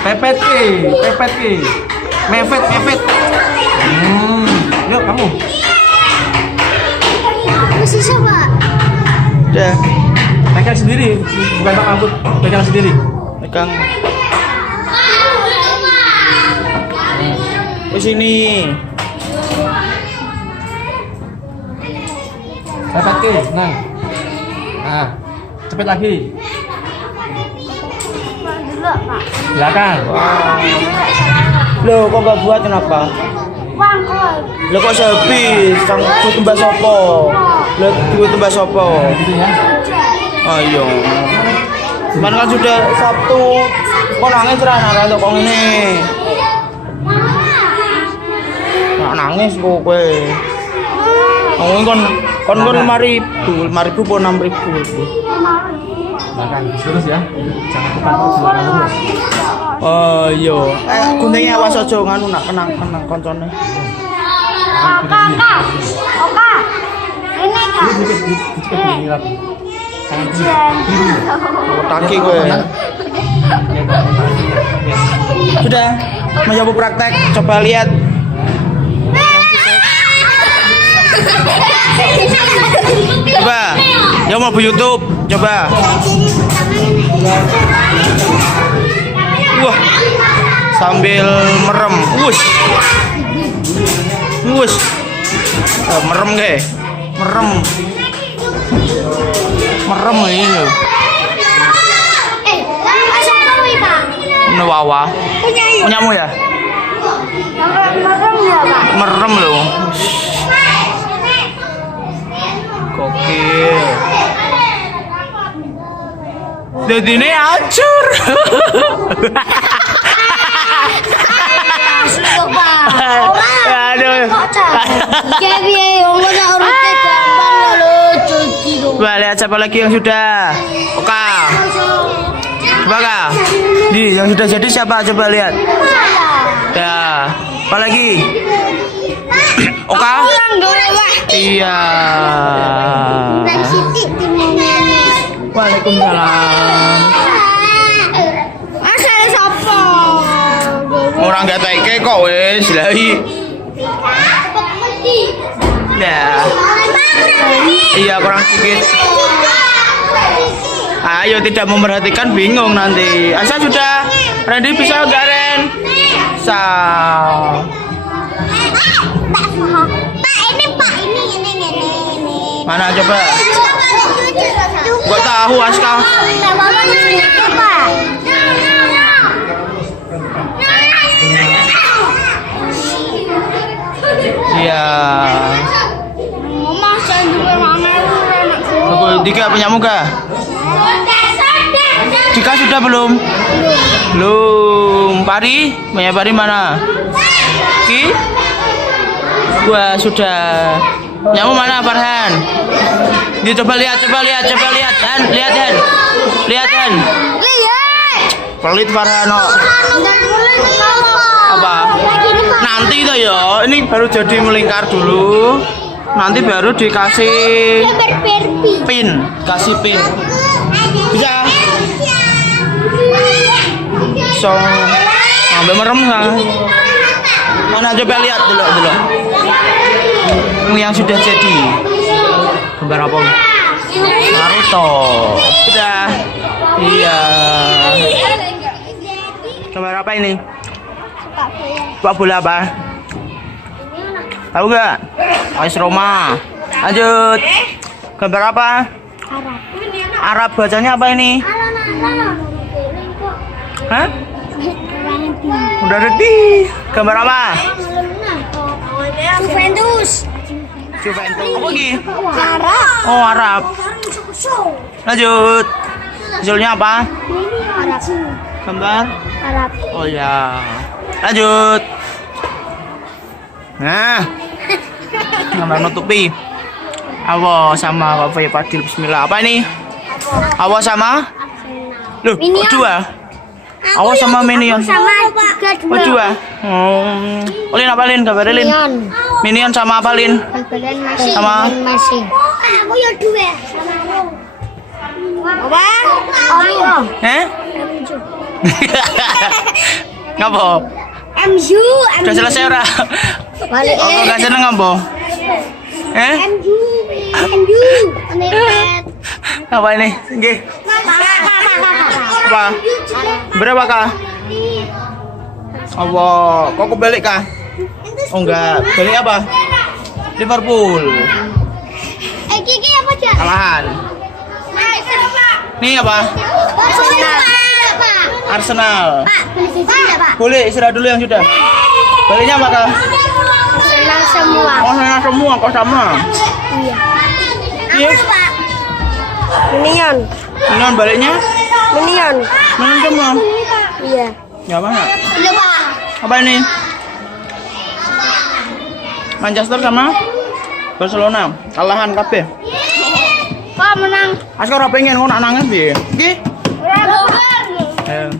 Pepet ki. Mepet. Yuk kamu. Masih coba. Udah. Pegang sendiri, bukan tak rambut. Pegang sendiri. Pegang. Ke sini. Pepet ki. Nah. Cepet lagi. Belakang. Loh, kok nggak buat kenapa? Loh kok habis? Sang tembak sopo? Loh, duit tembak sopo? Gitu ya. Ayo. Mana kan sudah Sabtu. Kok nangis ra kok ngene? Nangis kok kowe. Kon 5.000 po 6.000. Belakang terus ya. Jangan depan belakang terus. Oh iya. Guntinge awas aja nganu nak kenang koncone. Kakak. Oka. Ini Kak. Dikit ini lagi. Taki kowe. Sudah. Mau coba praktek, coba lihat. Coba. Ya mau bu YouTube, coba. Wah. Sambil merem. Wush. Merem ge. Merem ini loh. Ini Wawa. Punyamu ya? Merem ya, Pak? Merem loh. Gokil. Jadi ini hancur. Aduh. Coba lihat siapa lagi yang sudah. Oka. Coba Kak. Di yang sudah jadi siapa? Coba lihat. Ya. Apa lagi? Oka. Iya. Waalaikumsalam. Asal sopo? Orang gak teke kok wes lahi. Nah. Iya kurang sedikit. Ayo tidak memperhatikan bingung nanti. Asa sudah. Randy bisa enggak Ren? Bisa. Pak ini. Mana coba? Gak tahu Aska. Iya. Dika punya muka? Dika sudah belum? Belum. Pari? Punya Pari mana? Ki? Gua sudah. Nyamu mana Farhan? Dia coba lihat Dan. Lihat. Pelit Farhan. Apa? Nanti itu ya. Ini baru jadi melingkar dulu. Nanti baru dikasih pin. Kasih pin. Bisa? So, ambil merem kan? Mana coba lihat dulu. Yang sudah jadi. Gambar apa? Naruto. Sudah. Iya. Gambar apa ini? Sepak bola apa? Tahu gak? AS Roma. Lanjut. Gambar apa? Arab. Bacanya apa ini? Hah? Udah ready. Gambar apa? Juventus. Apa lagi? Arab. Oh, Arab. Lanjut. Hasilnya apa? Arab. Gambar? Arab. Oh ya. Lanjut. Nah. Gambar nutupi. Awo sama Pak Fadil. Bismillah. Apa ini? Awo sama? Loh, kok dua? Awo sama Minion. Sama juga Oh, dua. Olin apa Lin? Gambar Lin. Minion sama apa Lin? Sama masih. Aku ya dua. Apa? Oh. Ngapa? MU. Udah selesai ora? Balik. Oh, gak seneng ngapa? MU. Apa ini? Nggih. Apa? Berapa kah? Apa? Kok kebalik kah? Oh enggak, balik apa? Liverpool. Kiki apa aja? Kalahan. Nih apa? Arsenal. Boleh istirahat dulu yang sudah. Baliknya apa kah? Senang semua. Oh sana semua kok sama. Iya. Minion. Ini baliknya? Minion. Mana semua? Iya. Ya mana? Iya, Pak. Apa ini? Manchester sama Barcelona. Kalahan kabeh. Kok menang? Askar ora pengen kok nak nangis piye? Nggih. Ora. Ayo.